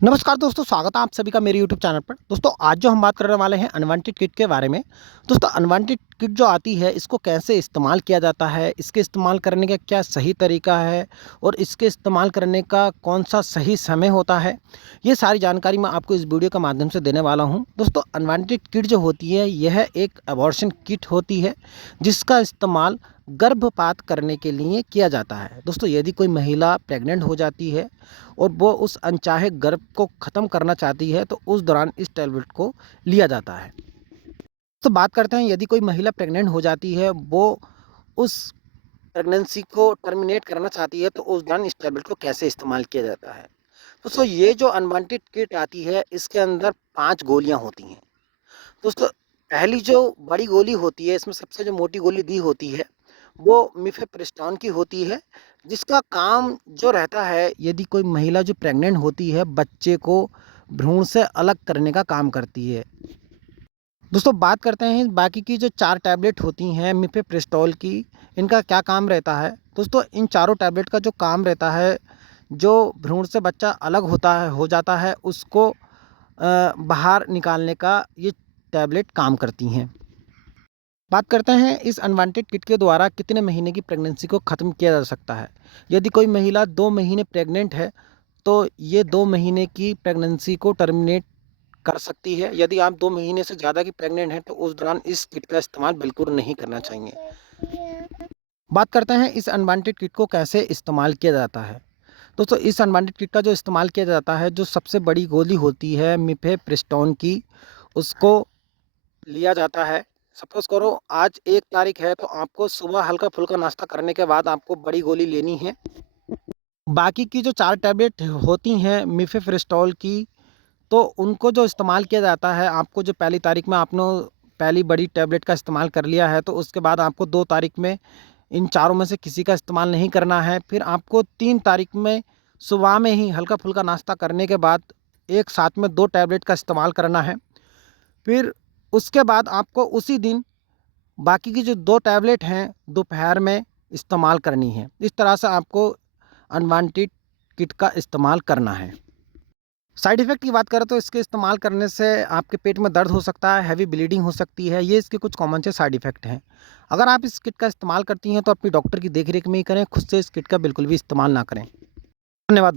नमस्कार दोस्तों, स्वागत है आप सभी का मेरे यूट्यूब चैनल पर। दोस्तों, आज जो हम बात करने वाले हैं अनवांटेड किट के बारे में। दोस्तों, अनवांटेड किट जो आती है इसको कैसे इस्तेमाल किया जाता है, इसके इस्तेमाल करने का क्या सही तरीका है और इसके इस्तेमाल करने का कौन-सा सही समय होता है, ये सारी जानकारी मैं आपको इस वीडियो के माध्यम से देने वाला हूँ। दोस्तों, अनवांटेड किट जो होती है यह एक अबॉर्शन किट होती है जिसका इस्तेमाल गर्भपात करने के लिए किया जाता है। दोस्तों, यदि कोई महिला प्रेग्नेंट हो जाती है और वो उस अनचाहे गर्भ को ख़त्म करना चाहती है तो उस दौरान इस टैबलेट को लिया जाता है। तो बात करते हैं, यदि कोई महिला प्रेग्नेंट हो जाती है, वो उस प्रेगनेंसी को टर्मिनेट करना चाहती है तो उस दौरान इस टैबलेट को कैसे इस्तेमाल किया जाता है। दोस्तों, ये जो अनवांटेड किट आती है इसके अंदर 5 गोलियाँ होती हैं। दोस्तों, पहली जो बड़ी गोली होती है, इसमें सबसे जो मोटी गोली दी होती है वो मिफेप्रिस्टोन की होती है, जिसका काम जो रहता है, यदि कोई महिला जो प्रेग्नेंट होती है बच्चे को भ्रूण से अलग करने का काम करती है। दोस्तों, बात करते हैं बाकी की जो 4 टैबलेट होती हैं मिफेप्रिस्टोल की, इनका क्या काम रहता है। दोस्तों, इन चारों टैबलेट का जो काम रहता है, जो भ्रूण से बच्चा अलग होता है हो जाता है उसको बाहर निकालने का ये टैबलेट काम करती हैं। बात करते हैं इस अनवांटेड किट के द्वारा कितने महीने की प्रेगनेंसी को ख़त्म किया जा सकता है। यदि कोई महिला 2 महीने प्रेग्नेंट है तो ये 2 महीने की प्रेगनेंसी को टर्मिनेट कर सकती है। यदि आप 2 महीने से ज़्यादा की प्रेग्नेंट हैं तो उस दौरान इस किट का इस्तेमाल बिल्कुल नहीं करना चाहिए। बात करते हैं इस अनवांटेड किट को कैसे इस्तेमाल किया जाता है। दोस्तों, इस अनवांटेड किट का जो इस्तेमाल किया जाता है, जो सबसे बड़ी गोली होती है मिफेप्रिस्टोन की, उसको लिया जाता है। सपोज़ करो आज 1 तारीख है तो आपको सुबह हल्का-फुल्का नाश्ता करने के बाद आपको बड़ी गोली लेनी है। बाकी की जो 4 टैबलेट होती हैं मिफेप्रिस्टोल की, तो उनको जो इस्तेमाल किया जाता है, आपको जो पहली तारीख में आपने पहली बड़ी टैबलेट का इस्तेमाल कर लिया है तो उसके बाद आपको 2 तारीख में इन चारों में से किसी का इस्तेमाल नहीं करना है। फिर आपको 3 तारीख में सुबह में ही हल्का-फुल्का नाश्ता करने के बाद एक साथ में 2 टैबलेट का इस्तेमाल करना है। फिर उसके बाद आपको उसी दिन बाकी की जो 2 टैबलेट हैं दोपहर में इस्तेमाल करनी है। इस तरह से आपको अनवांटेड किट का इस्तेमाल करना है। साइड इफ़ेक्ट की बात करें तो इसके इस्तेमाल करने से आपके पेट में दर्द हो सकता है, हेवी ब्लीडिंग हो सकती है, ये इसके कुछ कॉमन से साइड इफ़ेक्ट हैं। अगर आप इस किट का इस्तेमाल करती हैं तो अपनी डॉक्टर की देख-रेख में ही करें, खुद से इस किट का बिल्कुल भी इस्तेमाल ना करें। धन्यवाद।